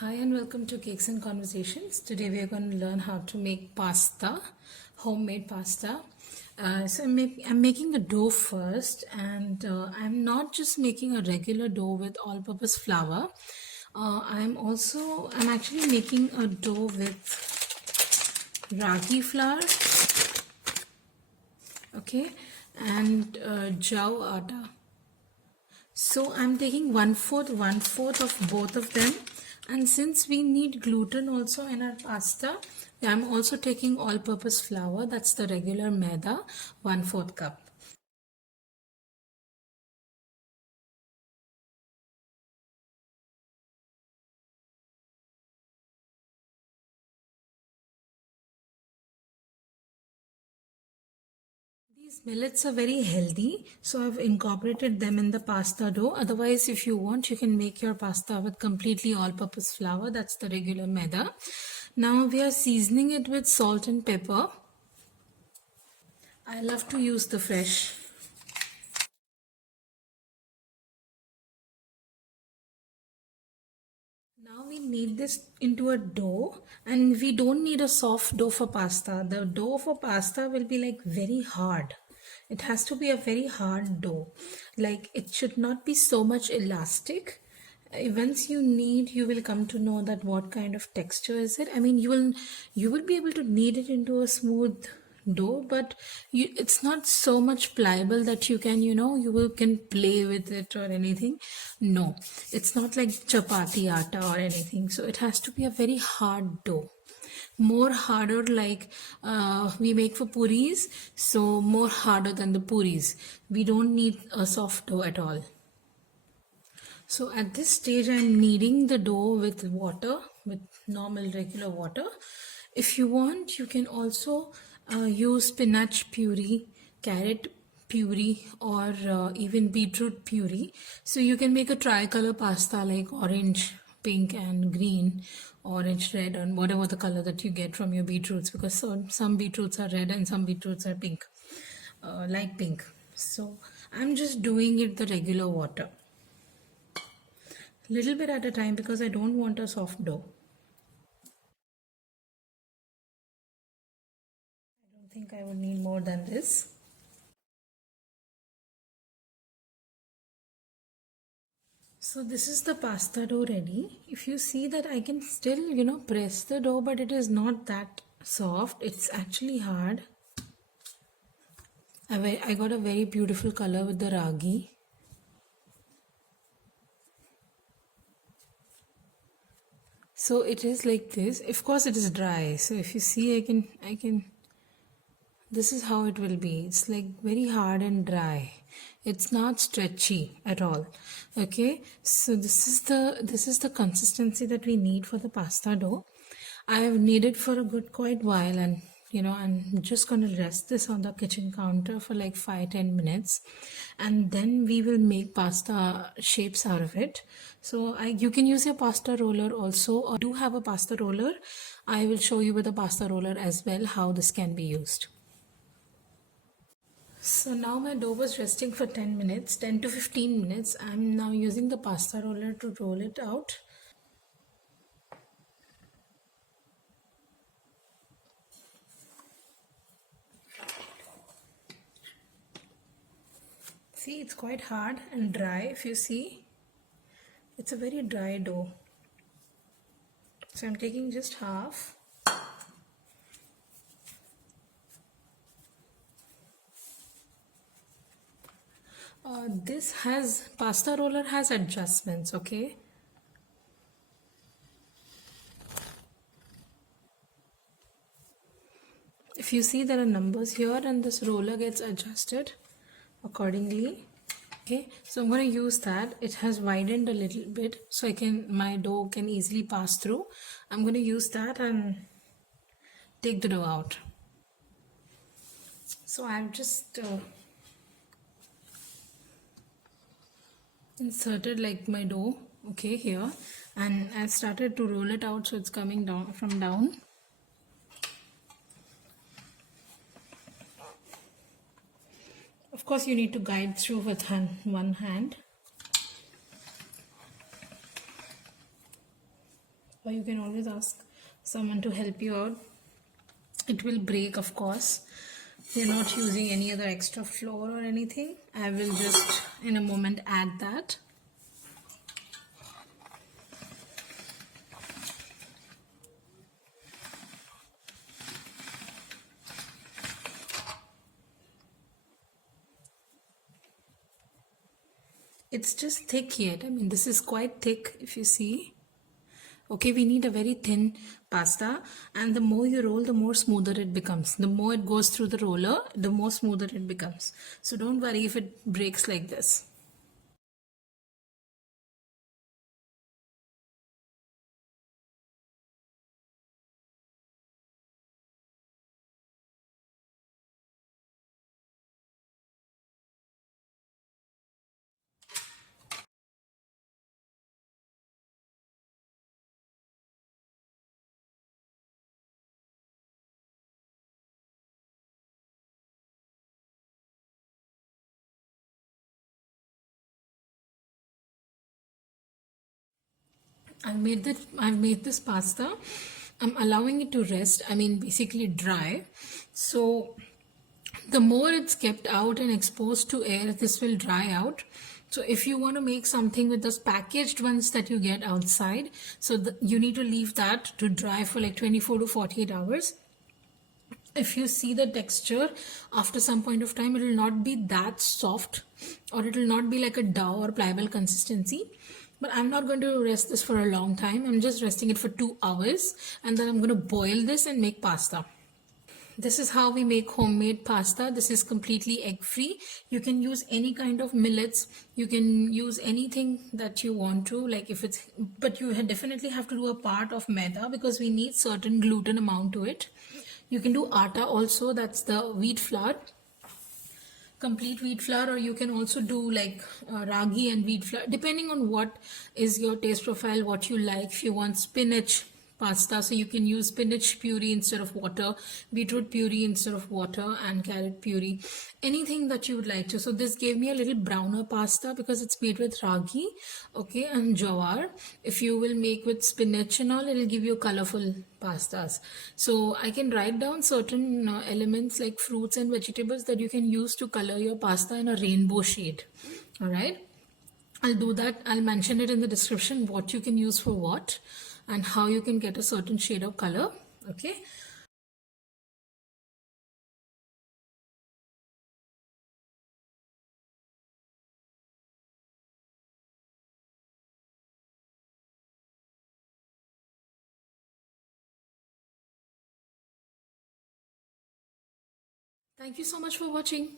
Hi and welcome to Cakes and Conversations. Today we are going to learn how to make pasta, homemade pasta. I'm making a dough first, and I'm not just making a regular dough with all-purpose flour. I'm actually making a dough with ragi flour, okay, and jao atta. So I'm taking one fourth of both of them, and since we need gluten also in our pasta, I'm also taking all-purpose flour. That's the regular maida, 1/4 cup. These millets are very healthy, so I've incorporated them in the pasta dough. Otherwise, if you want, you can make your pasta with completely all-purpose flour. That's the regular maida. Now we are seasoning it with salt and pepper. I love to use the fresh. Now we knead this into a dough, and we don't need a soft dough for pasta. The dough for pasta will be like very hard. It has to be a very hard dough. Like it should not be so much elastic. Once you knead, you will come to know that what kind of texture is it. I mean, you will be able to knead it into a smooth dough, but it's not so much pliable that you can can play with it or anything. No, it's not like chapati atta or anything, so it has to be a very hard dough, more harder, like we make for puris, so more harder than the puris. We don't need a soft dough at all. So at this stage, I'm kneading the dough with water, with normal regular water. If you want, you can also use spinach puree, carrot puree, or even beetroot puree. So you can make a tricolor pasta like orange, pink, and green, orange, red, and whatever the color that you get from your beetroots, because some beetroots are red and some beetroots are pink, light pink. So I'm just doing it the regular water, little bit at a time, because I don't want a soft dough. I don't think I would need more than this. So this is the pasta dough ready. If you see that I can still, press the dough, but it is not that soft. It's actually hard. I got a very beautiful color with the ragi. So it is like this. Of course it is dry. So if you see, I can this is how it will be. It's like very hard and dry. It's not stretchy at all. Okay, so this is the consistency that we need for the pasta dough. I have kneaded for a good quite while, and I'm just going to rest this on the kitchen counter for like 5-10 minutes, and then we will make pasta shapes out of it. So you can use your pasta roller also, or do have a pasta roller. I will show you with a pasta roller as well how this can be used. So now my dough was resting for 10 minutes, 10 to 15 minutes. I'm now using the pasta roller to roll it out. See, it's quite hard and dry. If you see, it's a very dry dough. So I'm taking just half. This has pasta roller has adjustments, okay? If you see, there are numbers here, and this roller gets adjusted accordingly. Okay, so I'm going to use that. It has widened a little bit, so my dough can easily pass through. I'm going to use that and take the dough out. So I've just inserted like my dough, okay, here, and I started to roll it out, so it's coming down from down. Of course, you need to guide through with one hand. or you can always ask someone to help you out. It will break, of course. We're not using any other extra flour or anything. I will just in a moment add that. It's just thick yet. I mean, this is quite thick if you see. Okay, we need a very thin pasta, and the more you roll, the more smoother it becomes. The more it goes through the roller, the more smoother it becomes. So don't worry if it breaks like this. I've made this pasta. I'm allowing it to rest. I mean, basically dry. So the more it's kept out and exposed to air, this will dry out. So if you want to make something with those packaged ones that you get outside, you need to leave that to dry for like 24 to 48 hours. If you see the texture after some point of time, it will not be that soft, or it will not be like a dough or pliable consistency. But I'm not going to rest this for a long time. I'm just resting it for 2 hours, and then I'm going to boil this and make pasta. This is how we make homemade pasta. This is completely egg free. You can use any kind of millets. You can use anything that you want to, like if it's, but you definitely have to do a part of maida because we need certain gluten amount to it. You can do atta also, that's the wheat flour, complete wheat flour, or you can also do like ragi and wheat flour, depending on what is your taste profile, what you like. If you want spinach pasta, so you can use spinach puree instead of water, beetroot puree instead of water, and carrot puree, anything that you would like to. So this gave me a little browner pasta because it's made with ragi, okay, and jawar. If you will make with spinach and all, it will give you colorful pastas. So I can write down certain elements like fruits and vegetables that you can use to color your pasta in a rainbow shade. All right, I'll do that. I'll mention it in the description what you can use for what and how you can get a certain shade of color. Okay. Thank you so much for watching.